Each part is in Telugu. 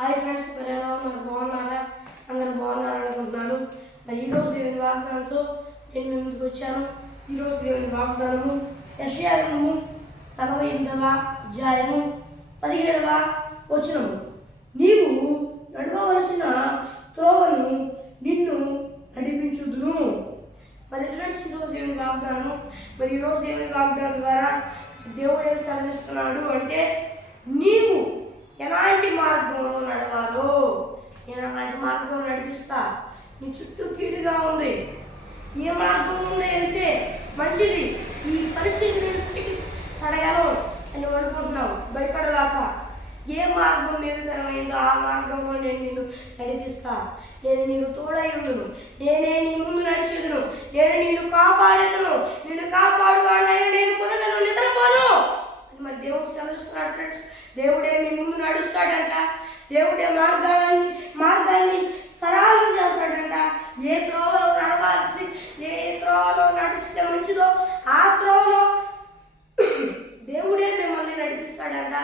హాయ్ ఫ్రెండ్స్ ఎలా ఉన్నారు? బాగున్నారా? అందరూ బాగున్నారా అనుకుంటున్నాను. మరి ఈరోజు దేవుని వాగ్దానంతో నేను ముందుకు వచ్చాను. ఈరోజు దేవుని వాగ్దానము యషయాము నలభై ఎనిమిదవ అధ్యాయము పదిహేడవ వచనము. నీవు నడవవలసిన త్రోవను నిన్ను నడిపించుదును. మరి ఫ్రెండ్స్ ఈరోజు దేవుని వాగ్దానము మరి ఈరోజు దేవుని వాగ్దానం ద్వారా దేవుడు ఏం సెలవిస్తున్నాడు అంటే నీవు ఎలాంటి మార్గంలో నడవాలో? నేను అలాంటి మార్గం నడిపిస్తా? నీ చుట్టూ కీడుగా ఉంది. ఏ మార్గం నుండి వెళ్తే మంచిది. ఈ పరిస్థితి నుండి అని అనుకుంటున్నావు. భయపడదాకా ఏ మార్గం మేలుకరమైందో ఆ మార్గంలో నేను నిన్ను నడిపిస్తా. నేను నీకు తోడై ఉండును. నేనే నీ ముందు నడిచేదును. నేను నిన్ను కాపాడేదను. నిన్ను కాపాడువాడినైనా నేను కొనగలను. అని దేవుడు ఫ్రెండ్స్ దేవుడే మీ ముందు నడుస్తాడంట. దేవుడే మార్గాన్ని మార్గాన్ని సరాలం చేస్తాడంట. ఏ త్రోవలో నడవాల్సి ఏ త్రోవలో నడిస్తే మంచిదో ఆ త్రోవలో దేవుడే మిమ్మల్ని నడిపిస్తాడంట.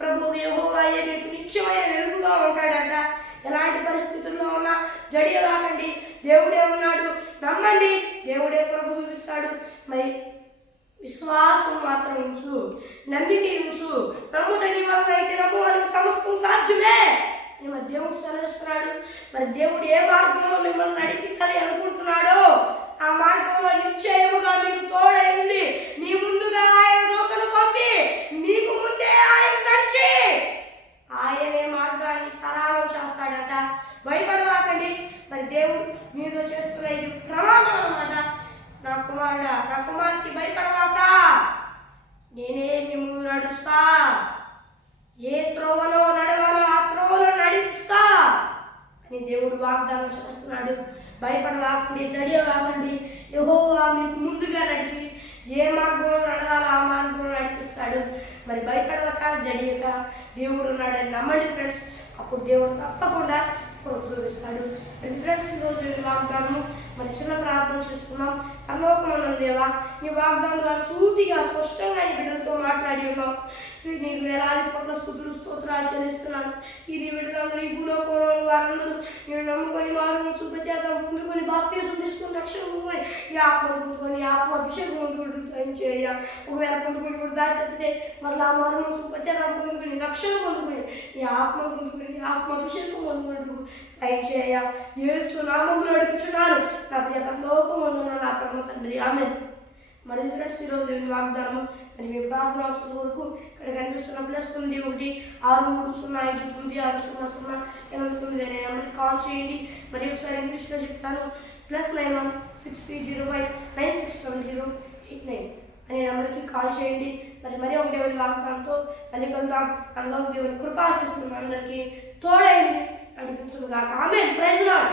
ప్రభు యెహోవాయే మీకు నిత్యమైన వెలుగుగా ఉంటాడంట. ఎలాంటి పరిస్థితుల్లో ఉన్నా జడియవాకండి దేవుడే ఉన్నాడు. నమ్మండి. దేవుడే ప్రభు చూపిస్తాడు. మరి విశ్వాసం మాత్రం ఉంచు. నమ్మిక ఉంచు. నమ్ముటని వలన అయితే నమ్మువానికి సమస్తం సాధ్యమే. అని మరి దేవుడు సెలవిస్తున్నాడు. మరి దేవుడు ఏ మార్గంలో మిమ్మల్ని నడిపించాలి అనుకుంటున్నాడో ఆ మార్గంలో నిశ్చయముగా మీకు తోడ మీ ముందుగా ఆయన దూతను పంపి మీకు ముందే ఆయన నడిచి ఆయనే మార్గాన్ని సరళం చేస్తాడట భయపడవాకండి మరి దేవుడు మీతో చేస్తున్న ఇది ప్రమాదం అన్నమాట నా కుమారుడా నా కుమార్తెకి భయపడవాక నేనే మీ ముందు నడుస్తా ఏ త్రోవలో నడవాలో ఆ త్రోవలో నడిపిస్తా అని దేవుడు వాగ్దానం చేస్తున్నాడు. భయపడవాకండి జడియవాకండి యెహోవా మీకు ముందుగా నడిపి. ఏ మార్గంలో నడవాలో ఆ మార్గంలో నడిపిస్తాడు. మరి భయపడవక జడియక. దేవుడు ఉన్నాడని నమ్మండి ఫ్రెండ్స్. అప్పుడు దేవుడు తప్పకుండా చూపిస్తాడు. మరి ఫ్రెండ్స్ ఈరోజు వాగ్దానము మరి చిన్న ప్రార్థన చేసుకున్నాం. పరలోకమందున దేవా ఈ వాగ్దానం ద్వారా సూటిగా స్పష్టంగా ఈ బిడ్డలతో మాట్లాడి ఉన్నాం. నీకు వేలాది పట్ల స్థుతులు స్తోత్రాలు చెల్లిస్తున్నాను. ఈ బిడ్డలందరూ ఈ భూలోకంలో వారందరూ నేను నమ్ముకొని వారు శుభచేతం పొందుకొని బాప్తీసం తీసుకొని రక్షణ పొందుకొని ఈ ఆత్మ పొందుకొని ఆత్మ అభిషేకం పొందుకుంటూ సహాయం చేయ. ఒకవేళ పొందుకొని కూడా దారి తప్పితే మళ్ళీ ఆ మారు శుభచేతం పొందుకొని రక్షణ పొందుకొని ఈ ఆత్మ పొందుకొని ఆత్మ అభిషేకం పొందుకుంటూ సహాయం చేయ. యేసు నామములు అడుగుచున్నాను. నా ప్రియ లోకమందున నా ప్రమ తండ్రి. ఆమె మరి ఫ్రెండ్స్ ఈరోజు దేవుని వాగ్దానం మరి మీ ప్రార్థన అవసరం వరకు ఇక్కడ కనిపిస్తున్న ప్లస్ తొమ్మిది ఒకటి ఆరు మూడు సున్నా ఐదు తొమ్మిది ఆరు సున్నా సున్నా ఎనిమిది తొమ్మిది అనే నెంబర్కి కాల్ చేయండి. మరి ఒకసారి ఇంగ్లీష్లో చెప్తాను. Plus nine one six three zero five nine six seven zero eight nine అనే నెంబర్కి కాల్ చేయండి. మరి మరి ఒక దేవుని వాగ్దానంతో మళ్ళీ కలుద్దాం అందులో దేవుని కృపాశిస్తుంది అందరికీ తోడైంది నడిపించుగా ఆమె ప్రైజ్ లాడ్